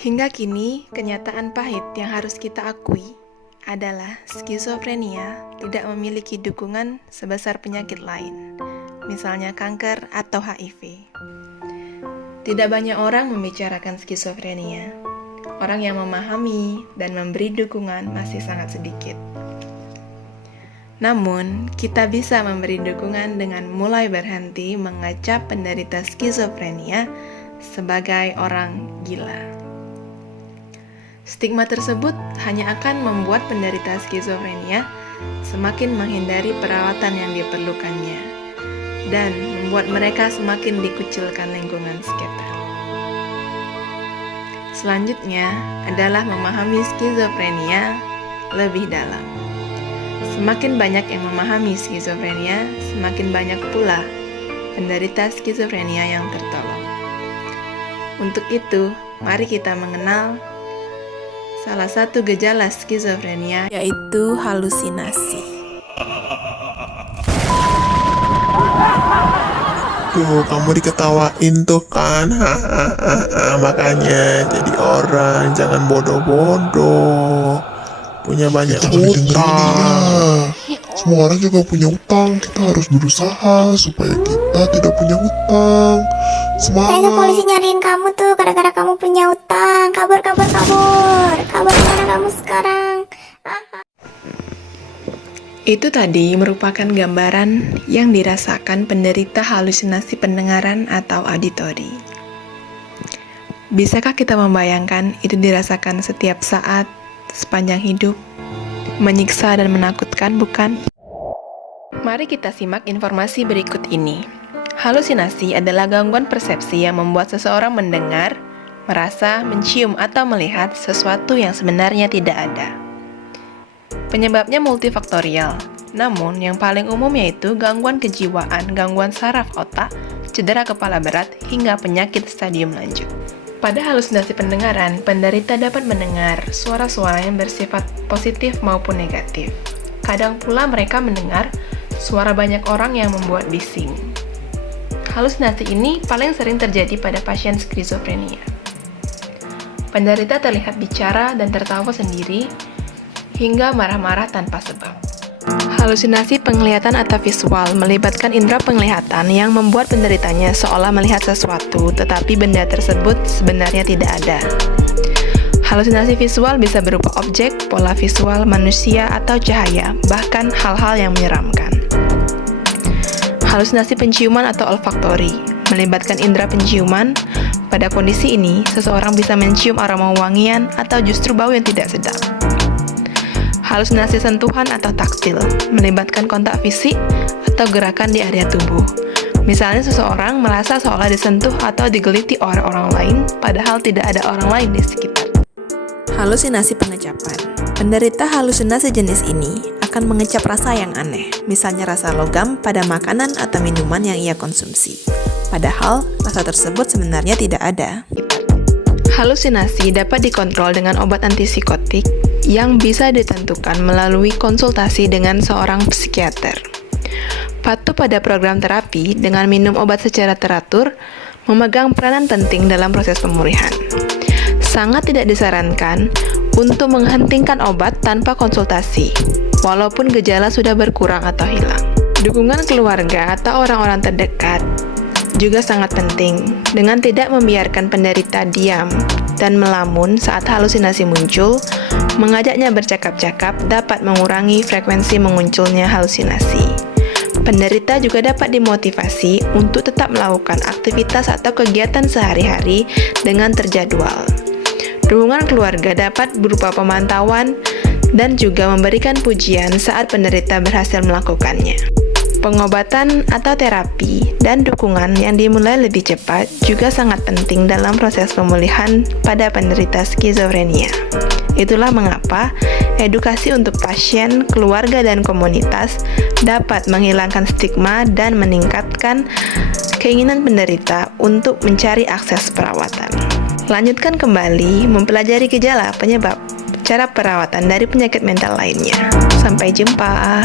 Hingga kini, kenyataan pahit yang harus kita akui adalah skizofrenia tidak memiliki dukungan sebesar penyakit lain, misalnya kanker atau HIV. Tidak banyak orang membicarakan skizofrenia. Orang yang memahami dan memberi dukungan masih sangat sedikit. Namun, kita bisa memberi dukungan dengan mulai berhenti mengecap penderita skizofrenia sebagai orang gila. Stigma tersebut hanya akan membuat penderita skizofrenia semakin menghindari perawatan yang diperlukannya dan membuat mereka semakin dikucilkan lingkungan sekitar. Selanjutnya adalah memahami skizofrenia lebih dalam. Semakin banyak yang memahami skizofrenia, semakin banyak pula penderita skizofrenia yang tertolong. Untuk itu, mari kita mengenal salah satu gejala skizofrenia, yaitu halusinasi. Tuh, kamu diketawain tuh kan. Makanya jadi orang jangan bodoh-bodoh. Punya banyak utang. Semua orang juga punya utang. Kita harus berusaha supaya kita tidak punya utang. Kayaknya polisi nyariin kamu tuh gara-gara kamu punya utang. Kabur. Kabur kemana kamu sekarang? Itu tadi merupakan gambaran yang dirasakan penderita halusinasi pendengaran atau auditori. Bisakah kita membayangkan itu dirasakan setiap saat, sepanjang hidup? Menyiksa dan menakutkan, bukan? Mari kita simak informasi berikut ini. Halusinasi adalah gangguan persepsi yang membuat seseorang mendengar, merasa, mencium, atau melihat sesuatu yang sebenarnya tidak ada. Penyebabnya multifaktorial, namun yang paling umum yaitu gangguan kejiwaan, gangguan saraf otak, cedera kepala berat, hingga penyakit stadium lanjut. Pada halusinasi pendengaran, penderita dapat mendengar suara-suara yang bersifat positif maupun negatif. Kadang pula mereka mendengar suara banyak orang yang membuat bising. Halusinasi ini paling sering terjadi pada pasien skizofrenia. Penderita terlihat bicara dan tertawa sendiri, hingga marah-marah tanpa sebab. Halusinasi penglihatan atau visual melibatkan indera penglihatan yang membuat penderitanya seolah melihat sesuatu, tetapi benda tersebut sebenarnya tidak ada. Halusinasi visual bisa berupa objek, pola visual, manusia, atau cahaya, bahkan hal-hal yang menyeramkan. Halusinasi penciuman atau olfaktori melibatkan indera penciuman. Pada kondisi ini, seseorang bisa mencium aroma wangian atau justru bau yang tidak sedap. Halusinasi sentuhan atau taktil melibatkan kontak fisik atau gerakan di area tubuh. Misalnya seseorang merasa seolah disentuh atau digeliti oleh orang lain, padahal tidak ada orang lain di sekitar. Halusinasi pengecapan. Penderita halusinasi jenis ini akan mengecap rasa yang aneh, misalnya rasa logam pada makanan atau minuman yang ia konsumsi. Padahal, rasa tersebut sebenarnya tidak ada. Halusinasi dapat dikontrol dengan obat antipsikotik yang bisa ditentukan melalui konsultasi dengan seorang psikiater. Patuh pada program terapi dengan minum obat secara teratur memegang peranan penting dalam proses pemulihan. Sangat tidak disarankan untuk menghentikan obat tanpa konsultasi, walaupun gejala sudah berkurang atau hilang. Dukungan keluarga atau orang-orang terdekat juga sangat penting, dengan tidak membiarkan penderita diam dan melamun saat halusinasi muncul. Mengajaknya bercakap-cakap dapat mengurangi frekuensi munculnya halusinasi. Penderita juga dapat dimotivasi untuk tetap melakukan aktivitas atau kegiatan sehari-hari dengan terjadwal. Dukungan keluarga dapat berupa pemantauan dan juga memberikan pujian saat penderita berhasil melakukannya. Pengobatan atau terapi dan dukungan yang dimulai lebih cepat juga sangat penting dalam proses pemulihan pada penderita skizofrenia. Itulah mengapa edukasi untuk pasien, keluarga, dan komunitas dapat menghilangkan stigma dan meningkatkan keinginan penderita untuk mencari akses perawatan. Lanjutkan kembali mempelajari gejala, penyebab, cara perawatan dari penyakit mental lainnya. Sampai jumpa.